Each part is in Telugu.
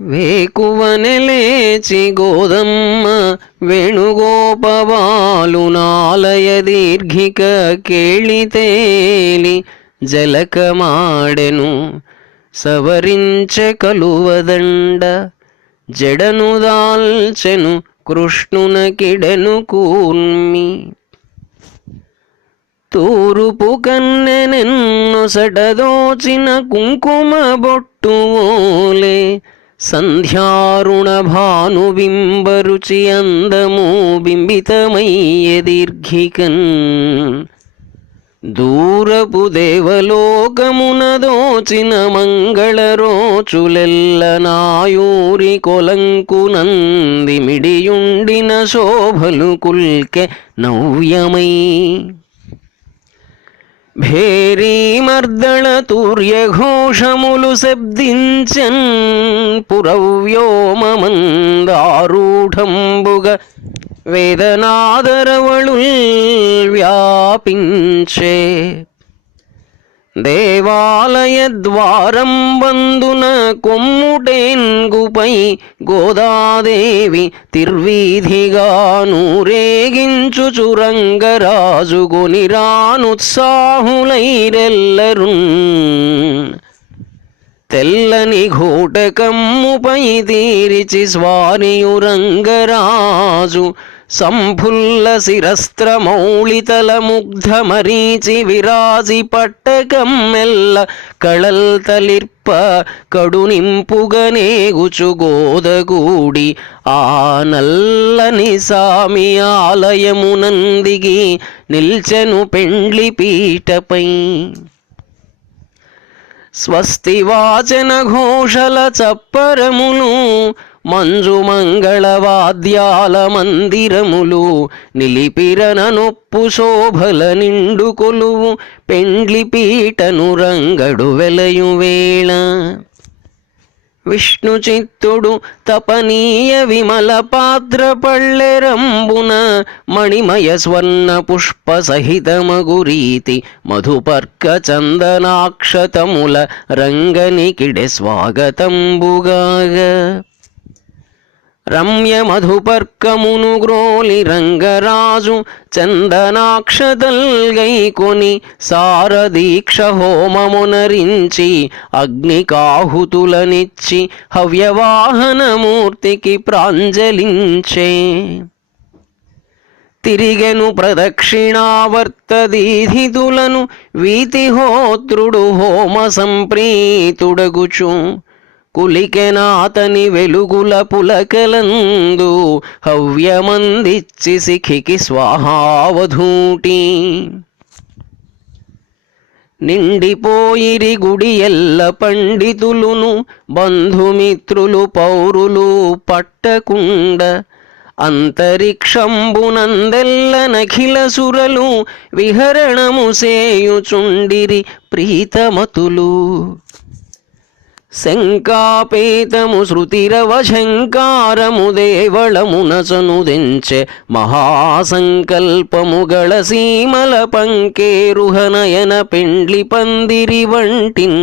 వేకువనె లేచి గోదమ్మ వేణుగోపవాలు నాలయ దీర్ఘిక కేళితేలి జలకమాడెను సవరించె కలువదండ జడను దాల్చెను కృష్ణునకిడెను కూర్మి తూరుపు కన్నెనెన్నొసటదోచిన కుంకుమ బొట్టువోలే సంధ్యారుణ భాను బింబరుచి అందము బింబితమయ్యె దీర్ఘికన్ దూరపు దేవలోకమున దోచిన మంగళరోచులెల్ల నాయూరి కొలంకునంది మిడియుండిన శోభలు కుల్కె నవ్యమై భేరీమర్దళ తూర్యఘోషములు శబ్దించన్ పురవ్యోమమందారూఢంబుగ వేదనాదరవళుల్ వ్యాపించే దేవాలయ ద్వారం బందున కొమ్ముటేన్గుపై గోదాదేవి తిర్వీధిగా నూరేగించుచు రంగరాజుగొని రానుత్సాహులైరెల్లరున్ తెల్లని ఘోటకమ్ముపై తీరిచి స్వారియు రంగరాజు సంఫుల్ల శిరస్త్రమౌళితల ముగ్ధ మరీచి విరాజి పట్టకమ్మెల్ల కళల్ తలిర్ప కడునింపుగనేగుచు గోదగూడి ఆ నల్లని సామి ఆలయమునందిగి నిల్చెను పెండ్లి పీటపై స్వస్తి వాచన ఘోషల చప్పరములు మంజు మంగళ వాద్యాల మందిరములు నిలిపిరన నొప్పు శోభల నిండు కొలువు పెండ్లి పీటను రంగడు వెలయు వేళ విష్ణు చిత్తుడు తపనీయ విమల పాత్ర పళ్ళెరంబున మణిమయ స్వర్ణ పుష్ప సహితమగురీతి మధుపర్క చందనాక్షతముల రంగనికిడె స్వాగతంబుగాగ రమ్య మధుపర్కమును గ్రోలి రంగరాజు చందనాక్షతల్గై కొని సారదీక్ష హోమమునరించి అగ్నికాహుతులనిచ్చి హవ్యవాహనమూర్తికి ప్రాంజలించే తిరిగెను ప్రదక్షిణావర్తదీధితులను వీతిహోత్రుడు హోమ సంప్రీతుడగుచు కులికెనాతని వెలుగుల పులకలందు హవ్యమందిచ్చి సిఖికి స్వాహావధూటి నిండిపోయిరి గుడి ఎల్ల పండితులును బంధుమిత్రులు పౌరులు పట్టకుండ అంతరిక్షంబునందెల్ల నఖిల సురలు విహరణము సేయుచుండిరి ప్రీతమతులు శంకాపేతము శృతిరవ శంకారము దేవళమునచనుదెంచె మహాసంకల్పముగళ సీమల పంకేరుహనయన పెండ్లి పందిరి వంటిన్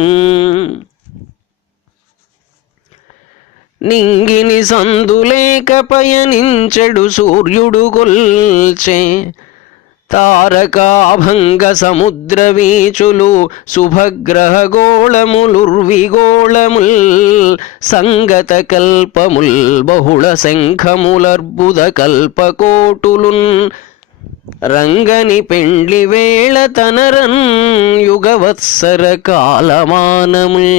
నింగిని సందులేక పయనించెడు సూర్యుడు గొల్చె తారకాభంగ సముద్ర వీచులు శుభగ్రహ గోళములుర్విగోళముల్ సంగత కల్పముల్ బహుళ శంఖములర్బుద కల్పకోటులున్ రంగని పెండ్లి వేళ తనరన్ యుగవత్సర కాలమానముల్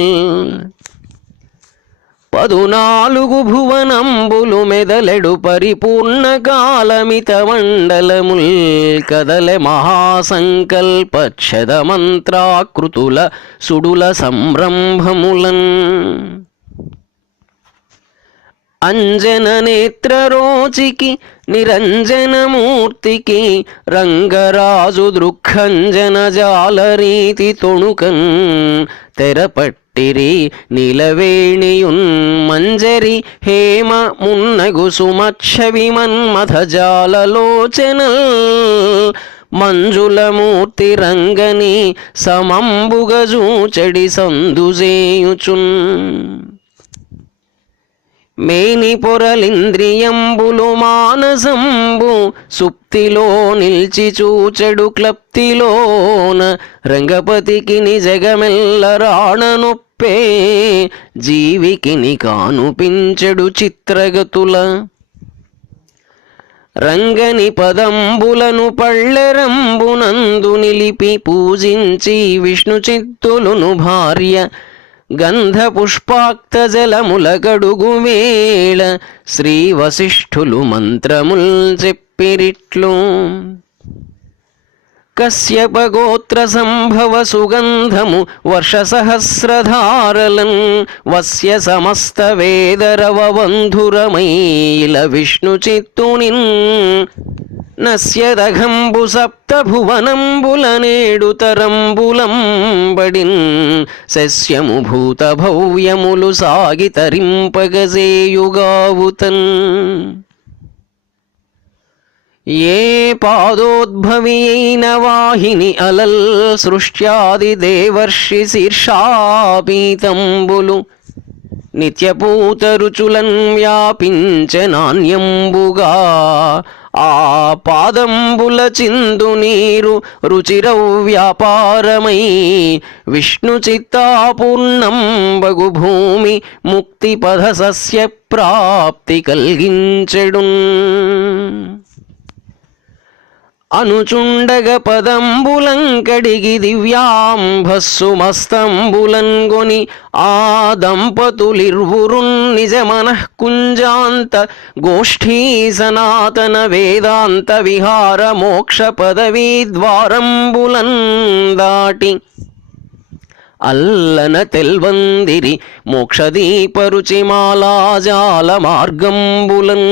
14 భువనంబులు మెదలెడు పరిపూర్ణ కాలమిత మండలముల్ కదలె మహాసంకల్పక్షద మంత్రాకృతుల సుడుల సంరంభములన్ అంజన నేత్రరోచికి నిరంజనమూర్తికి రంగరాజు దృక్ఖంజన జాలరీతి తొణుకన్ తెరపట్టిరి నీలవేణియున్ మంజరి హేమ మున్నగు సుమక్ష విమన్మథ జాలలోచనల్ మంజులమూర్తి రంగని సమంబుగజూచెడి సందుజేయుచున్ మేని పొరలింద్రియంబులు మానసంబు సుప్తిలో నిల్చి చూచెడు క్లప్తిలోన రంగపతికి నిజగమెల్ల రాణనొప్పే జీవికిని కానుపించెడు చిత్రగతుల రంగని పదంబులను పళ్ళెరంబునందు నిలిపి పూజించి విష్ణు చిత్తులును భార్య గంధ పుష్పాక్త జలముల గడుగు వేళ శ్రీ వశిష్ఠులు మంత్రముల్ చెప్పిరిట్లు. కశ్యప గోత్ర సంభవ సుగంధము వర్ష సహస్రధారలన్ వస్య సమస్త వేదరవ బంధురమైల విష్ణు చిత్తునిన్ నస్యదఘంబు సప్త భువనంబుల నేడు తరంబులంబడిన్ శస్యము భూత భవ్యములు సాగి తరింపగజేయుగావుతన్. ఏ పాదోద్భవి అయిన వాహిని అలల్ సృష్ట్యాది దేవర్షి శీర్షాపీతంబులు నిత్యపూత రుచులన్ వ్యాపించే నాణ్యంబుగా ఆ పాదంబుల చిందు నీరు రుచిరౌ వ్యాపారమై విష్ణు చిత్తాపూర్ణంబగు భూమి ముక్తి పద సస్య ప్రాప్తి కలిగించెడున్. అనుచుండగ పదంబులంకడిగి దివ్యాంభస్సు మస్తంబులంగొని ఆ దంపతులిర్వురున్ నిజ మనఃకుంజాంత గోష్ఠీ సనాతన వేదాంత విహార మోక్ష పదవీ ద్వారంబులన్ దాటి అల్లన తెల్వందిరి మోక్షదీపరుచి మాలాజాల మార్గంబులన్.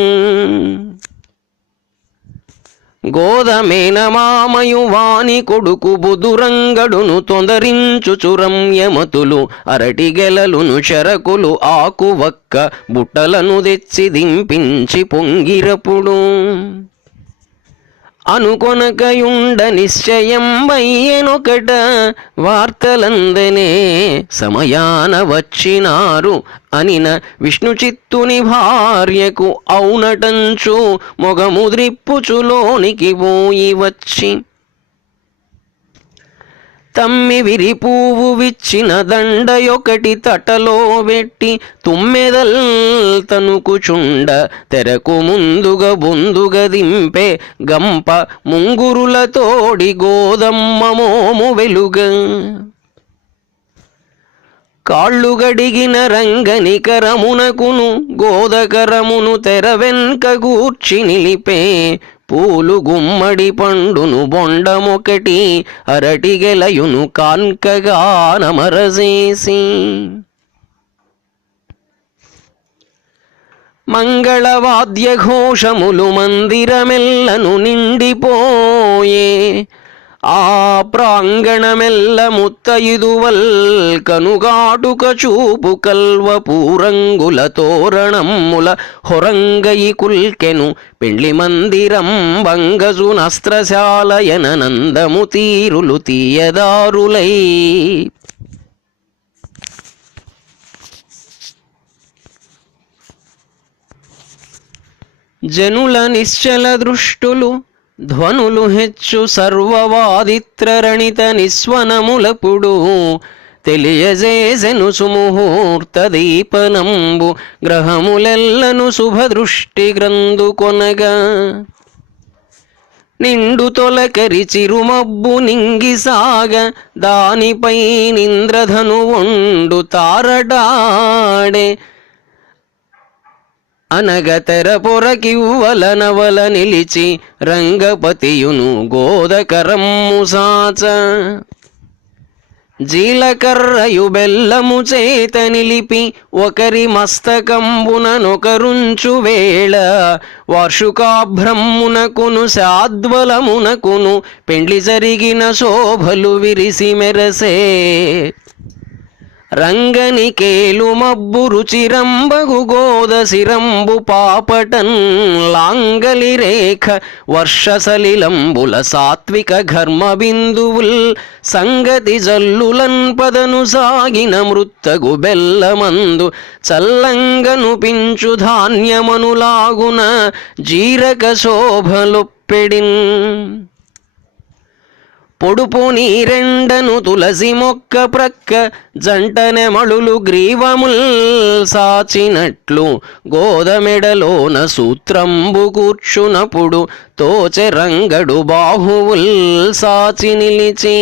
గోదమేన మామయు వాని కొడుకు బుదురంగడును తొందరించుచురమ్యమతులు అరటిగెలలును చెరకులు ఆకు వక్క బుట్టలను తెచ్చి దింపించి పొంగిరపుడు అనుకొనకయుండ నిశ్చయంబయ్యనొకట వార్తలందనే సమయాన వచ్చినారు అనిన విష్ణు చిత్తుని భార్యకు ఔనటంచు మొగముద్రిప్పుచులోనికి పోయి వచ్చి తమ్మి విరిపూవు విచ్చిన దండయొకటి తటలో పెట్టి తుమ్మెదల్ తనుకుచుండ తెరకు ముందుగా బొందుగ దింపే గంప ముంగురులతోడి గోదమ్మ మోము వెలుగ కాళ్ళు గడిగిన రంగనికరమునకును గోదకరమును తెర వెన్క గూర్చి నిలిపే పూలు గుమ్మడి పండును బొండమొకటి అరటిగెలయును కాన్కగా నమరజేసి మంగళవాద్య ఘోషములు మందిరమెల్లను నిండిపోయే ఆ ప్రాంగణమెల్ల ముత్తయిదువల్ కనుగాటుక చూపు కల్వ పూరంగుల తోరణముల హొరంగయి కుల్కెను పెండ్లి మందిరం బంగజు నస్త్రశాలయన నందము తీరులు తీయదారులై జనుల నిశ్చల దృష్టులు ధ్వనులు హెచ్చు సర్వవాదిత్రరణిత నిస్వనములపుడు తెలియజేసెను సుముహూర్త దీపనంబు గ్రహములెల్లను శుభదృష్టి గ్రంథు కొనగా నిండు తొలకరి చిరుమబ్బు నింగిసాగ దానిపై నింద్రధను వండు తారడాడే అనగ తెర పొరకివ్వల నవల నిలిచి రంగపతియును గోదకరమ్ము సాచ జీలకర్రయు బెల్లము చేత నిలిపి ఒకరి మస్తకంబుననొకరుంచు వేళ వార్షుకాభ్రమ్మునకును శాద్వలమునకును పెండ్లి జరిగిన శోభలు విరిసి మెరసే రంగనికేలు మబ్బు రుచిరంబగు గోదశిరంబు పాపటన్ లాంగలి రేఖ వర్షసలిలంబుల సాత్విక ఘర్మ బిందువుల్ సంగతి జల్లులన్ పదను సాగిన మృత్తగు బెల్లమందు చల్లంగను పించు ధాన్యమనులాగున జీరక శోభలొప్పెడిన్ పొడుపు నీరెండను తులసి మొక్క ప్రక్క జంటనెమళులు గ్రీవముల్ సాచినట్లు గోదమెడలోన సూత్రంబు కూర్చునప్పుడు తోచె రంగడు బాహువుల్ సాచి నిలిచి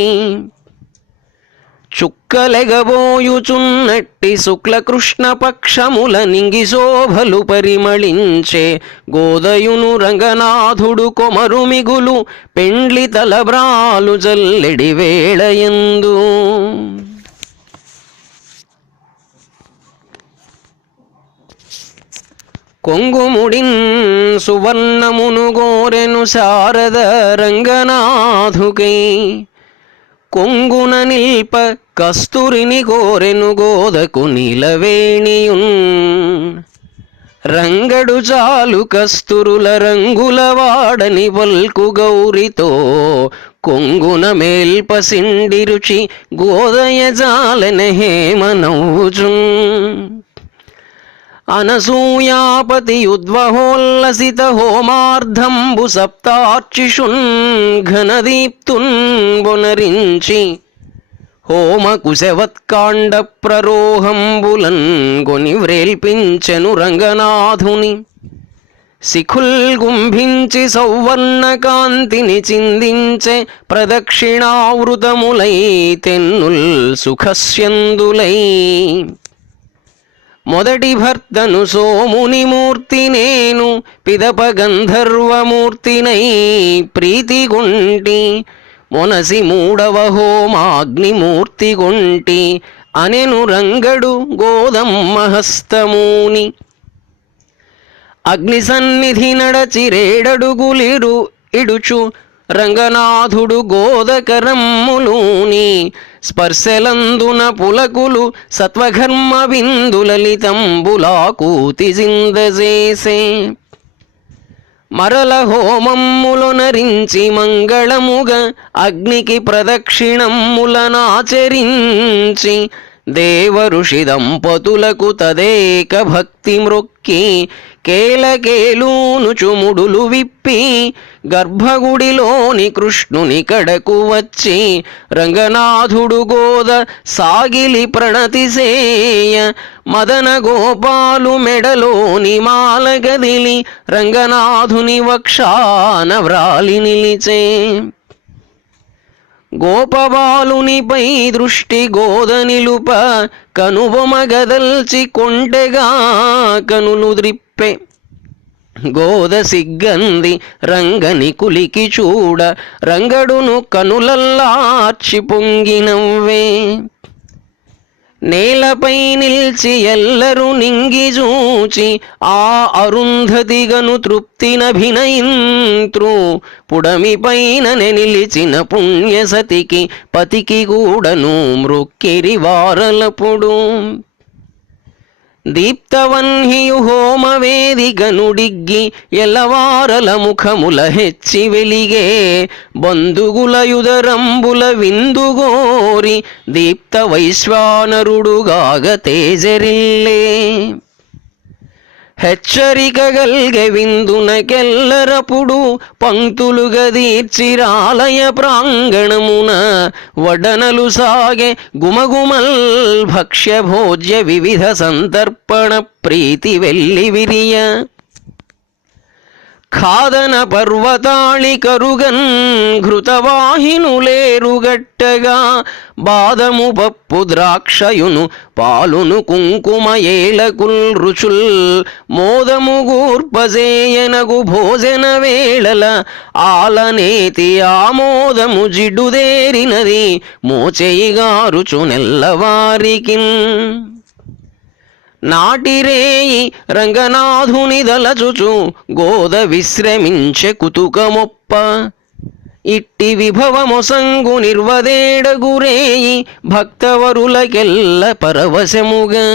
చుక్కలెగబోయుచున్నట్టి శుక్లకృష్ణ పక్షముల నింగి శోభలు పరిమళించే గోదయును రంగనాథుడు కొమరు మిగులు పెండ్లి తలబ్రాలు జల్లెడి వేళయందు కొంగుముడిన్ సువర్ణమును గోరెను శారద రంగనాథుకై కొంగున నిల్ప కస్తూరిని కోరెను గోదకు నీలవేణియున్ రంగడు చాలు కస్తురుల రంగుల వాడని పల్కు గౌరితో కొంగున మేల్ప సిండి రుచి గోదయ జాలన హేమ నవ్వుచున్ అనసూయాపతి యుద్వహోల్లసిత హోమార్ధంబు సప్తార్చిషున్ ఘనదీప్తున్ బొనరించి హోమ కుశవత్కాండ ప్రరోహంబులన్ గొని వ్రేల్పించెను రంగనాథుని శిఖుల్ గుంభించి సౌవర్ణ కాంతిని చిందించే ప్రదక్షిణావృతములై తెన్నుల్ సుఖస్యందులై మొదటి భర్తను సోముని మూర్తి నేను పిదప గంధర్వమూర్తినై ప్రీతిగొంటి మొనసి మూడవ హోమాగ్నిమూర్తి గొంటి అనెను రంగడు గోదమ్మ హస్తమూని అగ్ని సన్నిధి నడచిరేడడుగులిరు ఇడుచు రంగనాథుడు గోదకరమ్ములూని స్పర్శలందున పులకులు సత్వఘర్మ బిందులలితంబులాకూతి జిందజేసే మరల హోమమ్ములొనరించి మంగళముగ అగ్నికి ప్రదక్షిణమ్ములనాచరించి దేవ ఋషి దంపతులకు తదేక భక్తి మ్రొక్కి కేలకేలూను చుముడులు విప్పి గర్భగుడిలోని కృష్ణుని కడకు వచ్చి రంగనాథుడు గోద సాగిలి ప్రణతిసేయ మదన గోపాలు మెడలోని మాల గదిలి రంగనాథుని వక్షాన వ్రాలి నిలిచే గోపబాలునిపై దృష్టి గోద నిలుప కనుబొమ గదల్చి కొంటెగా కనులు ద్రిప్పే గోద సిగ్గంది రంగని కులికి చూడ రంగడును కనులల్లార్చి పొంగినవ్వే నేలపై నిల్చి ఎల్లరు నింగి చూచి ఆ అరుంధతిగను తృప్తినభినయింత్రు పుడమిపైన నిలిచిన పుణ్యసతికి పతికి కూడను మృక్కిరి వారలపుడు దీప్తవన్హియు హోమవేదిగనుడిగ్గి ఎలవారల ముఖముల హెచ్చి వెలిగే బంధుగులయుదరంబుల విందుగోరి దీప్త వైశ్వానరుడుగాగ తేజరిల్లే హెచ్చరికగల్గె విందునకెల్లరపుడు పంక్తులు గదీర్చిరాలయ ప్రాంగణమున వడనలు సాగే గుమగుమల్ భక్ష్య భోజ్య వివిధ సంతర్పణ ప్రీతి వెల్లి విరియ ఖాదన పర్వతాళి కరుగన్ ఘృతవాహినులేరుగట్టగా బాదము పప్పు ద్రాక్షయును పాలును కుంకుమ ఏలకుల్ రుచుల్ మోదము గూర్పజేయనగు భోజన వేళల ఆలనేతి ఆమోదము జిడ్డుదేరినది మోచేయిగారుచు నెల్లవారికిన్ నాటిరేయి రంగనాథుని దలచుచు గోద విశ్రమించె కుతుకమొప్ప ఇట్టి విభవమొసంగు నిర్వదేడగురేయి భక్తవరులకెల్ల పరవశముగా